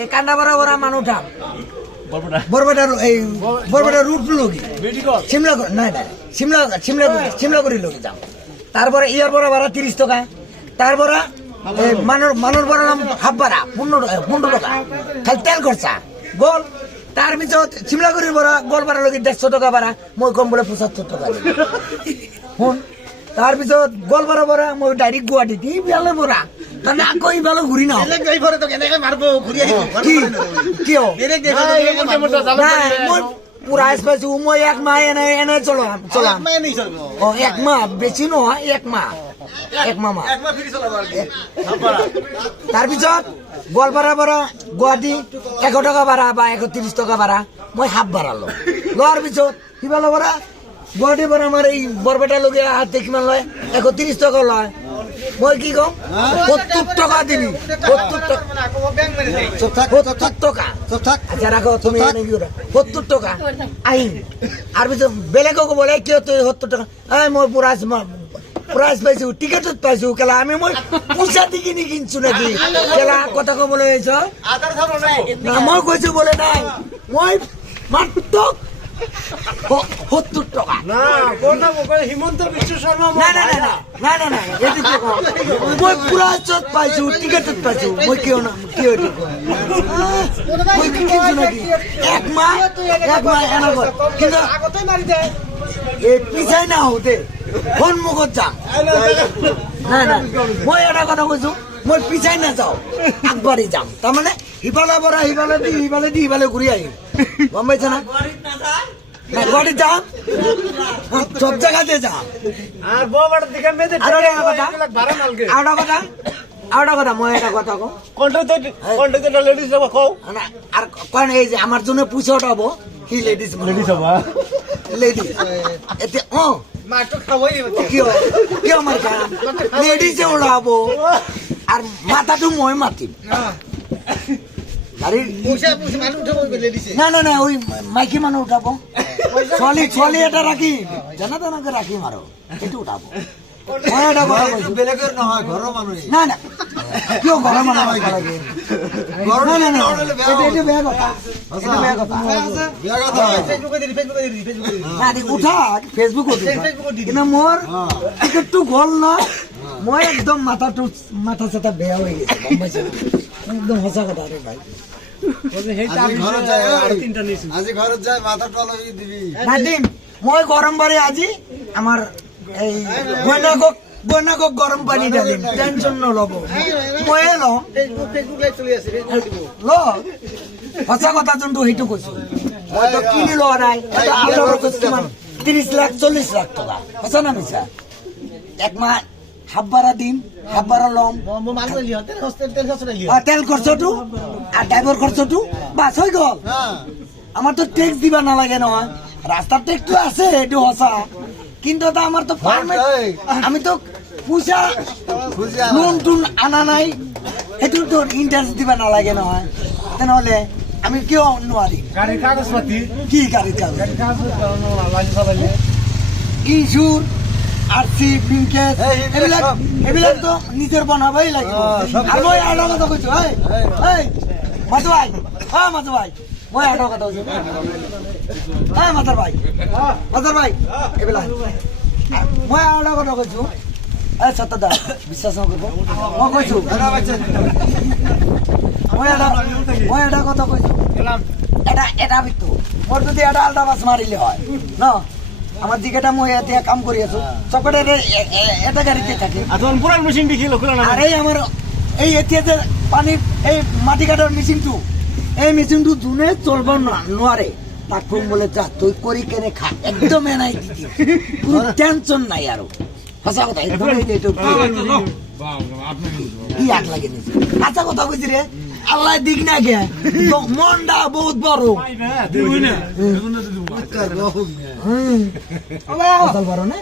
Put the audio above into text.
এই কান্ডা বড় বড় মানুষ উঠাম বরবেটার রুট লগি সিমলা না না সিমলা করে লগি যাম তারপরে ইয়ার বড় ভাড়া 30 টাকা তারপরে মানুষ বড় নাম হাফ ভাড়া 15 টাকা খালি তেল খরচা গোল তার পিছত সিমলাগুড়ির বড় গোল ভাড়া লগি 150 টাকা ভাড়া মই কম বলে 75 টাকা শুন তার পিছত গোল ভাড়া বড়া মই ডাইরেক্ট গুয়াহাটি দি বেলে বড়া তাহলে আকৌ ইবালো ঘুরি না পুরা পাইছো মই 1 মাহ এনে চলাম ও 1 মাহ বেশি নহয় 1 মাহ তার পিছত গোয়ালপাড়া ভাড়া গুয়াহাটি 100 টাকা ভাড়া বা 130 টাকা ভাড়া মই হাফ ভাড়া লোৱাৰ পিছত কিবালো ভাড়া গুয়াহাটি ভাড়া আমার এই বরবেটা লগে হাতে কিমান লয় 130 টাকা লয় মই কি কম 70 টাকা দিবি 70 টাকা আচ্ছা রাখো তুমি 70 টাকা আইন আর পিছত বেলেগকে বলে কিয় তুই 70 টাকা মই প্রাইস পাইছো টিকেটত পাইছো কেলা আমি মই পয়সা দি কিনি কিনছো নাকি কেলা কথা কবলে হইছ না মই কইছো বলে নাই মই মাত্র 70 টাকা না কোনটা কই হিমন্ত বিশ্ব শর্মা না এদিকে কো মই প্রাইসত পাইছো টিকেটত পাইছো মই কিও না কিও ঠিক মই কি কিনছো নাকি এক মাহ এনা কর কিন্তু আগতেই মারি দে এই পিছাই না হতে সন্মুখত যাম না মই এটা কথা কৈছো মই পিছাই নাযাওঁ আগবাঢ়ি যাম তাৰমানে সিফালে পৰা সিফালে ঘূৰি আহিম গম পাইছে না গুৱাহাটীত যাম চব জাগাতে যাম আৰু এটা কথা মই এটা কথা কওঁ আর কোন এই যে আমার জন্য পুষে উঠাব কি লেডিস হব লেডিস এতে মাটো খাওয়াই কিয় মার খাম লেডিসে উঠাবো আর মাথাটো মই মাতিম না ওই মাইকি মানুষ উঠাবো ছোৱালী এটা রাখি জানা জানাকে রাখিম আৰু সেইটো উঠাবো বেলেগের নহয় ঘৰৰ মানুহ না কিয় ঘৰৰ মানুহ উঠা ফেসবুকত কিন্তু মোৰ টিকেটটো গ'ল না মই একদম মাথা চাথা বেয়া হৈ গৈছে গম পাইছে একদম সঁচা কথা ৰে ভাই আজি ঘৰত যায় মাথা তল হৈ দিবি দিম মই গৰম বাৰে আজি আমাৰ এই বৈনাকক গরম পানি ঢালিম টেনশন নলব মই লম সঁচা কথা যোনটো সেইটো কৈছো মইতো কিনি লোৱা নাই 30 লাখ 40 লাখ টকা সঁচা না মিছা এক মাহ হাফ ভাড়া দিম হাফ ভাড়া লম তেল খরচটো আর ড্রাইভার খরচটো বাস হৈ গল আমার তো ট্যাক্স দিবা নালাগে নহয় রাস্তার ট্যাক্সটো আছে সেইটো সঁচা কিন্তু আমার তো আমি তো পয়সা লোন টুন আনা নাই সেইটো তো ইন্টারেস্ট দিবা নালাগে নহয় তেনেহলে আমি কিয় নোৱাৰিম গাড়ীৰ কাগজ পাতি কি গাড়ীৰ কাগজ ইনস্যুর আরসি পিনকেট এইবিলাক তো নিজের বনাবই লাগিব আর মই এটা কথা কৈছো মাজু ভাই মই এটা কথা কৈছো মাতার ভাই এইবিলাক মই আৰু এটা কথা কৈছো সত্যদা বিশ্বাস নকৰিব মই কৈছো মই এটা কথা কৈছো এটা বিতু মোৰ যদি এটা আল্টা বাছ মাৰিলে হয় ন আমার যেটা মই এতিয়া কাম কৰি আছো চবতে এটা গাড়ীতে থাকে পুরান মেশিন দেখিল আর এই আমার এই এতিয়া যে পানী এই মাটি কাটার মেশিনটো এই মেশিনটো যোনে চলব নোৱাৰে তাক কম বলে যা তুই কৰি কেনে খা একদম এনাই দিদি কোনো টেনশন নাই আৰু সঁচা কথা একদম কি আগ লাগে নিছে আচ্ছা কথা কইছি রে আল্লাহ দিক না গে মনটা বহুত বড় বড় না